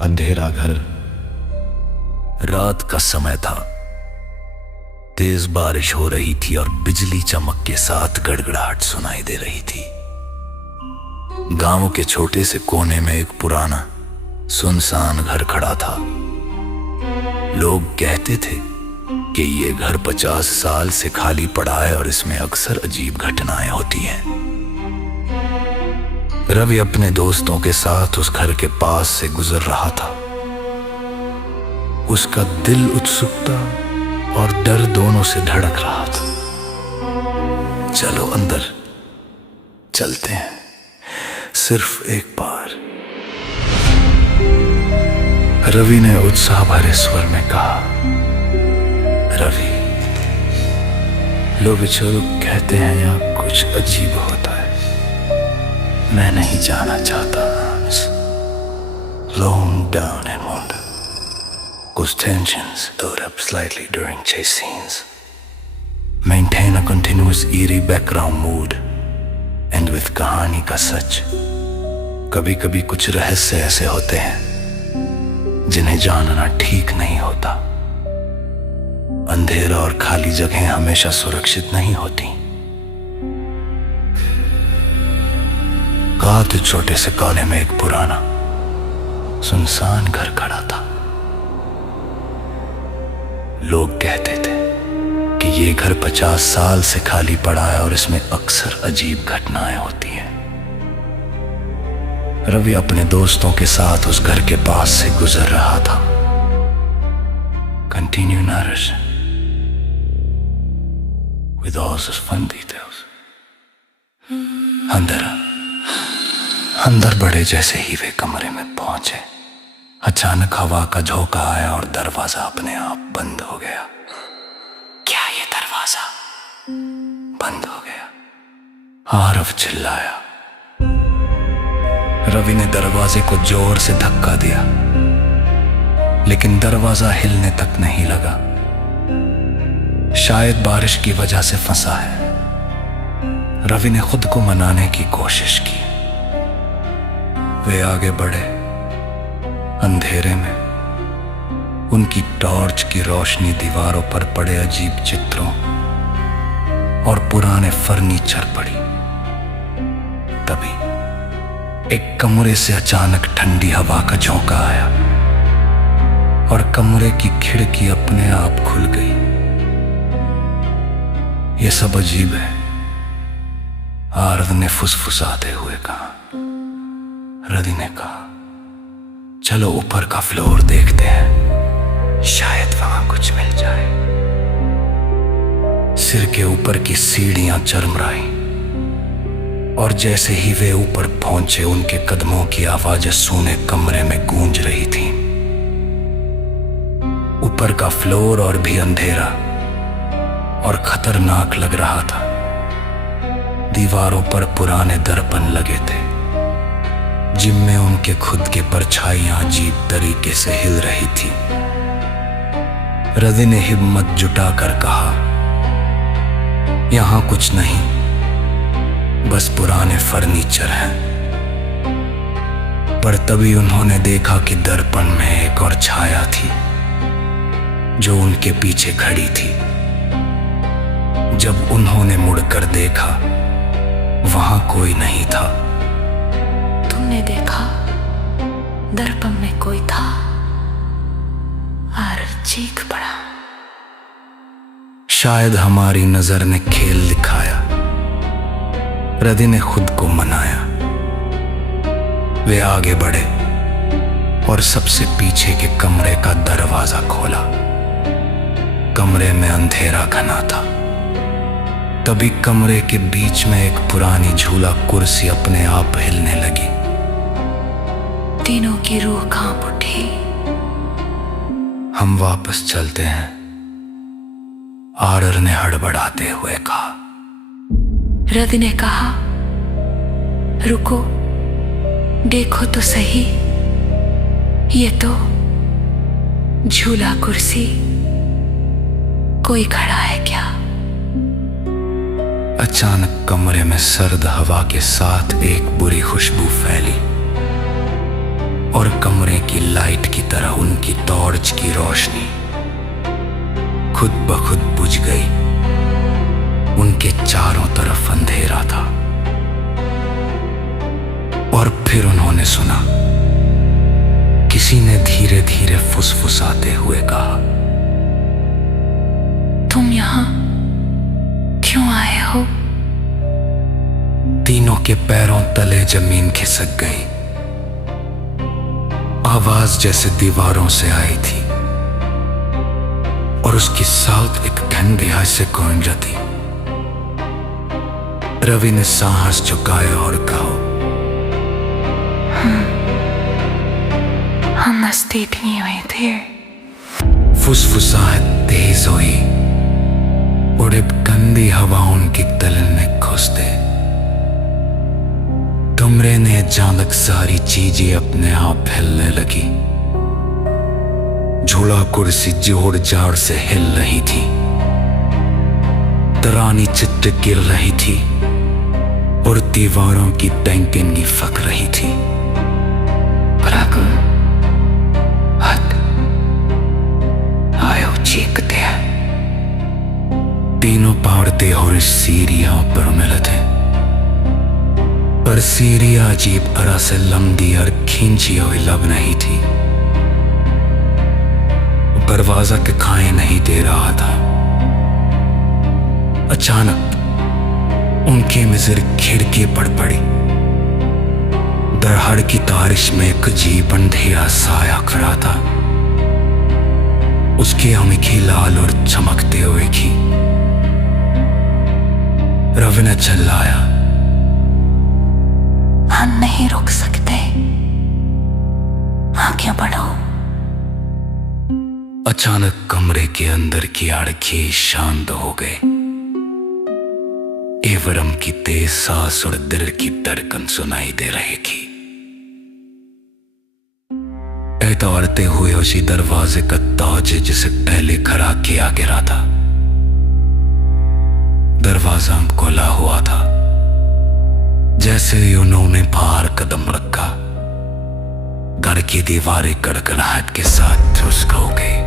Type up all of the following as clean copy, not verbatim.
अंधेरा घर। रात का समय था। तेज बारिश हो रही थी और बिजली चमक के साथ गड़गड़ाहट सुनाई दे रही थी। गांव के छोटे से कोने में एक पुराना सुनसान घर खड़ा था। लोग कहते थे कि ये घर 50 साल से खाली पड़ा है और इसमें अक्सर अजीब घटनाएं होती हैं। रवि अपने दोस्तों के साथ उस घर के पास से गुजर रहा था। उसका दिल उत्सुकता और डर दोनों से धड़क रहा था। चलो अंदर चलते हैं, सिर्फ एक बार, रवि ने उत्साह भरे स्वर में कहा। रवि, लोग कहते हैं यहाँ कुछ अजीब होता है। मैं नहीं जाना चाहता। Long down and wonder. Whose tensions build up slightly during chase scenes. Maintain a continuous eerie background mood. And with कहानी का सच, कभी कभी कुछ रहस्य ऐसे होते हैं जिन्हें जानना ठीक नहीं होता। अंधेरा और खाली जगहें हमेशा सुरक्षित नहीं होती। कात छोटे से कोने में एक पुराना सुनसान घर खड़ा था। लोग कहते थे कि ये घर 50 साल से खाली पड़ा है और इसमें अक्सर अजीब घटनाएं होती हैं। रवि अपने दोस्तों के साथ उस घर के पास से गुजर रहा था। Continue narration with all those fun details. अंदर बढ़े जैसे ही वे कमरे में पहुंचे, अचानक हवा का झोंका आया और दरवाजा अपने आप बंद हो गया। क्या ये दरवाजा बंद हो गया? आरव चिल्लाया। रवि ने दरवाजे को जोर से धक्का दिया, लेकिन दरवाजा हिलने तक नहीं लगा। शायद बारिश की वजह से फंसा है। रवि ने खुद को मनाने की कोशिश की। वे आगे बढ़े। अंधेरे में उनकी टॉर्च की रोशनी दीवारों पर पड़े अजीब चित्रों और पुराने फर्नीचर पड़ी। तभी एक कमरे से अचानक ठंडी हवा का झोंका आया और कमरे की खिड़की अपने आप खुल गई। यह सब अजीब है, आरव ने फुसफुसाते हुए कहा। रवि ने कहा, चलो ऊपर का फ्लोर देखते हैं, शायद वहां कुछ मिल जाए। सिर के ऊपर की सीढ़ियां चरमराई और जैसे ही वे ऊपर पहुंचे, उनके कदमों की आवाजें सूने कमरे में गूंज रही थीं। ऊपर का फ्लोर और भी अंधेरा और खतरनाक लग रहा था। दीवारों पर पुराने दर्पण लगे थे, जिनमें उनके खुद के परछाइयां अजीब तरीके से हिल रही थी। रवि ने हिम्मत जुटाकर कहा, यहां कुछ नहीं, बस पुराने फर्नीचर हैं। पर तभी उन्होंने देखा कि दर्पण में एक और छाया थी जो उनके पीछे खड़ी थी। जब उन्होंने मुड़कर देखा, वहां कोई नहीं था। तुमने देखा? दर्पण में कोई था। आरव चीख पड़ा। शायद हमारी नजर ने खेल दिखाया। रवि ने खुद को मनाया। वे आगे बढ़े और सबसे पीछे के कमरे का दरवाजा खोला। कमरे में अंधेरा घना था। तभी कमरे के बीच में एक पुरानी झूला कुर्सी अपने आप हिलने लगी। तीनों की रूह कांप उठी। हम वापस चलते हैं, आरव ने हड़बड़ाते हुए कहा। रवि ने कहा, रुको, देखो तो सही, ये तो झूला कुर्सी। कोई खड़ा है क्या? अचानक कमरे में सर्द हवा के साथ एक बुरी खुशबू फैली। और कमरे की लाइट की तरह उनकी टॉर्च की रोशनी खुद ब खुद बुझ गई। उनके चारों तरफ अंधेरा था। और फिर उन्होंने सुना, किसी ने धीरे धीरे फुसफुसाते हुए कहा, तुम यहां क्यों आए हो? तीनों के पैरों तले जमीन खिसक गई। आवाज जैसे दीवारों से आई थी और उसकी साउथ एक ठंडी से गूंज थी। रवि ने साहस झुकाया और कहा, I must take me right here. फुसफुसाहट तेज हुई और एक गंदी हवा उनकी तलन में घुसते। कमरे ने अचानक सारी चीजें अपने आप हिलने लगी। झूला कुर्सी जोर जार से हिल रही थी। तरानी चिट्ट गिर रही थी और दीवारों की टैंकिंग फक रही थी। प्रभु, हद आयो चीखते हैं। तीनों पहाड़ते और सीढ़ियां पर मिले थे, पर सीढ़ियां अजीब तरह से लंबी और खींची हुई लग नहीं थी। दरवाजा के खाए नहीं दे रहा था। अचानक उनकी नजर खिड़की पर पड़ी। दरहड़ की तारिश में एक अजीब अंधेरा साया खड़ा था। उसकी आंखें लाल और चमकते हुए थी। रवि ने चिल्लाया, हम नहीं रुक सकते, आगे बढ़ो। अचानक कमरे के अंदर की आंखें शांत हो गए। एवरम की तेज सांस और दिल की धड़कन सुनाई दे रही थी। एतवारते हुए उसी दरवाजे का ताज जिसे पहले खड़ा किया गिरा था। दरवाजा खुला हुआ था। जैसे ही उन्होंने बाहर कदम रखा, घर की दीवारें कड़कड़ाहट के साथ ठुस हो गई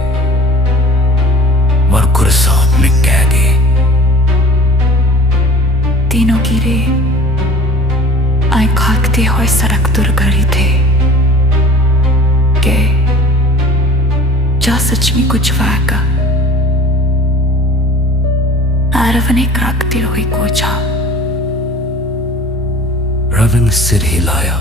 और गुरसात में कह गए। तीनों गिरे, आए खाकते हुए सड़क दूर करी थे कि जा सच में कुछ वागा। आरव ने क्राकते हुए पूछा, रवि ने सिर हिलाया